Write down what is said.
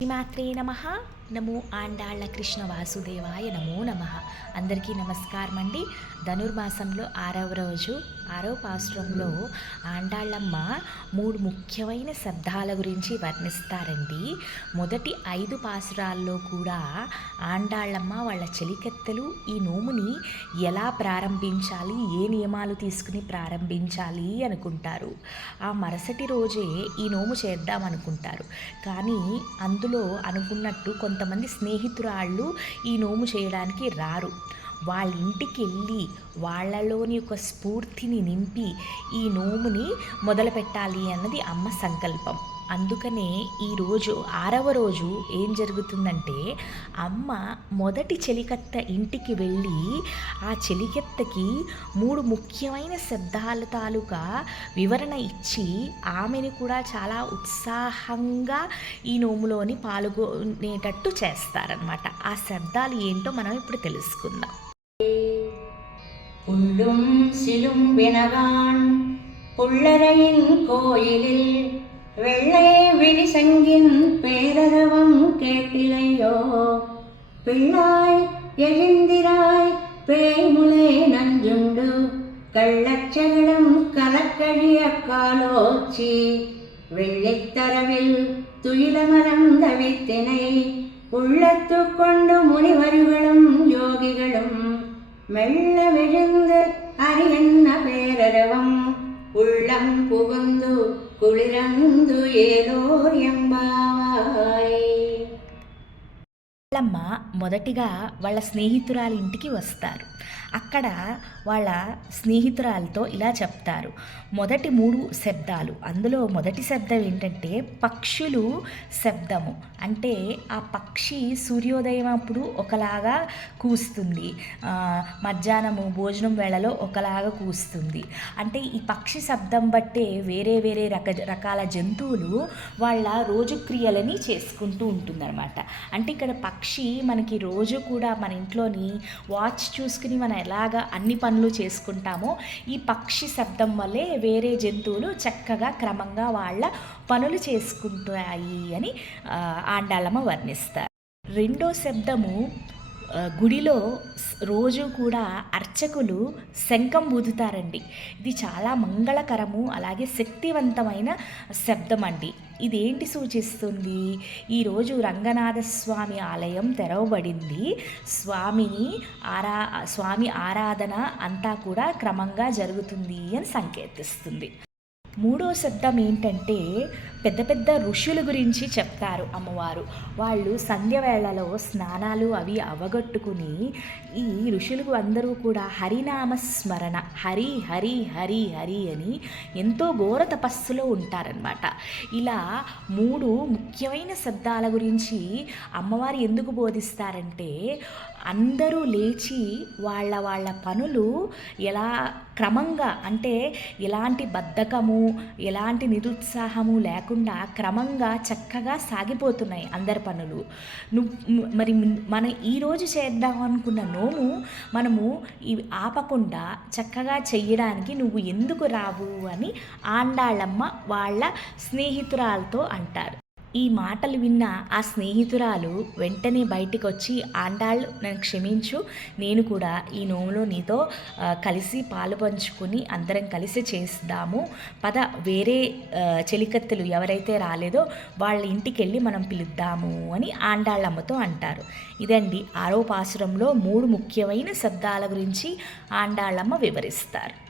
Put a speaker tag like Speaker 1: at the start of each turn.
Speaker 1: శ్రీమాత్రే నమ నమో ఆండాళ్ళ కృష్ణ వాసుదేవాయ నమో నమ. అందరికీ నమస్కారం అండి ధనుర్మాసంలో ఆరవ రోజు ఆరవ పాశ్రంలో ఆండాళ్ళమ్మ మూడు ముఖ్యమైన శబ్దాల గురించి వర్ణిస్తారండి. మొదటి ఐదు పాసురాల్లో కూడా ఆండాళ్ళమ్మ వాళ్ళ చెలికెత్తలు ఈ నోముని ఎలా ప్రారంభించాలి ఏ నియమాలు తీసుకుని ప్రారంభించాలి అనుకుంటారు. ఆ మరుసటి రోజే ఈ నోము చేద్దాం అనుకుంటారు కానీ అందులో అనుకున్నట్టు కొంతమంది స్నేహితురాళ్ళు ఈ నోము చేయడానికి రారు. వాళ్ళ ఇంటికి వెళ్ళి వాళ్ళలోని ఒక స్ఫూర్తిని నింపి ఈ నోముని మొదలు పెట్టాలి అన్నది అమ్మ సంకల్పం. అందుకనే ఈరోజు ఆరవ రోజు ఏం జరుగుతుందంటే అమ్మ మొదటి చెలికత్త ఇంటికి వెళ్ళి ఆ చెలికత్తకి మూడు ముఖ్యమైన శబ్దాల తాలూకా వివరణ ఇచ్చి ఆమెని కూడా చాలా ఉత్సాహంగా ఈ నోములోని పాల్గొనేటట్టు చేస్తారనమాట ఆ శబ్దాలు ఏంటో మనం ఇప్పుడు తెలుసుకుందాం
Speaker 2: புள்ளும் சிலும் வினகான் புள்ளரையின் கோயிலில் வெள்ளை செங்கின் பேரரவம் கேட்டிலையோ? பிள்ளாய் எழுந்திராய் பேய்முலை நஞ்சுண்டு. கள்ளச்சகடம் கலக்கழிய காலோச்சி. வெள்ளைத்தரவில் துயிலமரம் தவித்தினை. உள்ளத்து கொண்டு முனிவர்களும் யோகிகளும் மெல்ல விழுந்து அரியன்ன பேரரவம்? உள்ளம் புகுந்து ಕುಳಿರಂದು ಏಲೋರ್ ಎಂಬಾವ
Speaker 1: అత్తమ్మ మొదటిగా వాళ్ళ స్నేహితురాలి ఇంటికి వస్తారు. అక్కడ వాళ్ళ స్నేహితురాలతో ఇలా చెప్తారు. మొదటి మూడు శబ్దాలు. అందులో మొదటి శబ్దం ఏంటంటే పక్షులు శబ్దము. అంటే ఆ పక్షి సూర్యోదయం అప్పుడు ఒకలాగా కూస్తుంది. మధ్యాహ్నము భోజనం వేళలో ఒకలాగా కూస్తుంది. అంటే ఈ పక్షి శబ్దం బట్టే వేరే వేరే రక రకాల జంతువులు వాళ్ళ రోజు క్రియలని చేసుకుంటూ ఉంటుందన్నమాట. అంటే ఇక్కడ పక్షి మనకి రోజు కూడా మన ఇంట్లోని వాచ్ చూసుకుని మనం ఎలాగా అన్ని పనులు చేసుకుంటామో ఈ పక్షి శబ్దం వల్లే వేరే జంతువులు చక్కగా క్రమంగా వాళ్ళ పనులు చేసుకుంటాయి అని ఆండాలమ్మ ఆండాళమ్మ వర్ణిస్తారు. రెండో శబ్దము గుడిలో రోజు కూడా అర్చకులు శంఖం ఊదుతారండి. ఇది చాలా మంగళకరము అలాగే శక్తివంతమైన శబ్దం అండి ఇదేంటి సూచిస్తుంది? ఈరోజు రంగనాథ స్వామి ఆలయం తెరవబడింది. స్వామిని ఆరా స్వామి ఆరాధన అంతా కూడా క్రమంగా జరుగుతుంది అని సంకేతిస్తుంది. మూడో శబ్దం ఏంటంటే పెద్ద పెద్ద ఋషుల గురించి చెప్తారు అమ్మవారు. వాళ్ళు సంధ్యవేళలో స్నానాలు అవి అవగొట్టుకుని ఈ ఋషులకు అందరూ కూడా హరినామ స్మరణ హరి హరి హరి హరి అని ఎంతో ఘోర తపస్సులో ఉంటారనమాట ఇలా మూడు ముఖ్యమైన శబ్దాల గురించి అమ్మవారు ఎందుకు బోధిస్తారంటే అందరూ లేచి వాళ్ళ వాళ్ళ పనులు ఎలా క్రమంగా అంటే ఎలాంటి బద్ధకము ఎలాంటి నిరుత్సాహము లేకుండా క్రమంగా చక్కగా సాగిపోతున్నాయి అందరి పనులు. నువ్వు మరి మనం ఈరోజు చేద్దాం అనుకున్న నోము మనము ఇవి ఆపకుండా చక్కగా చెయ్యడానికి నువ్వు ఎందుకు రావు అని ఆండాళ్ళమ్మ వాళ్ళ స్నేహితురాలతో అంటారు. ఈ మాటలు విన్న ఆ స్నేహితురాలు వెంటనే బయటికి వచ్చి ఆండాళ్ళు నన్ను క్షమించు. నేను కూడా ఈ నోములో నీతో కలిసి పాలు పంచుకుని అందరం కలిసి చేస్తాము. పద వేరే చెలికత్తెలు ఎవరైతే రాలేదో వాళ్ళ ఇంటికి వెళ్ళి మనం పిలుద్దాము అని ఆండాళ్ళమ్మతో అంటారు. ఇదండి ఆరోపాసురంలో మూడు ముఖ్యమైన శబ్దాల గురించి ఆండాళ్ళమ్మ వివరిస్తారు.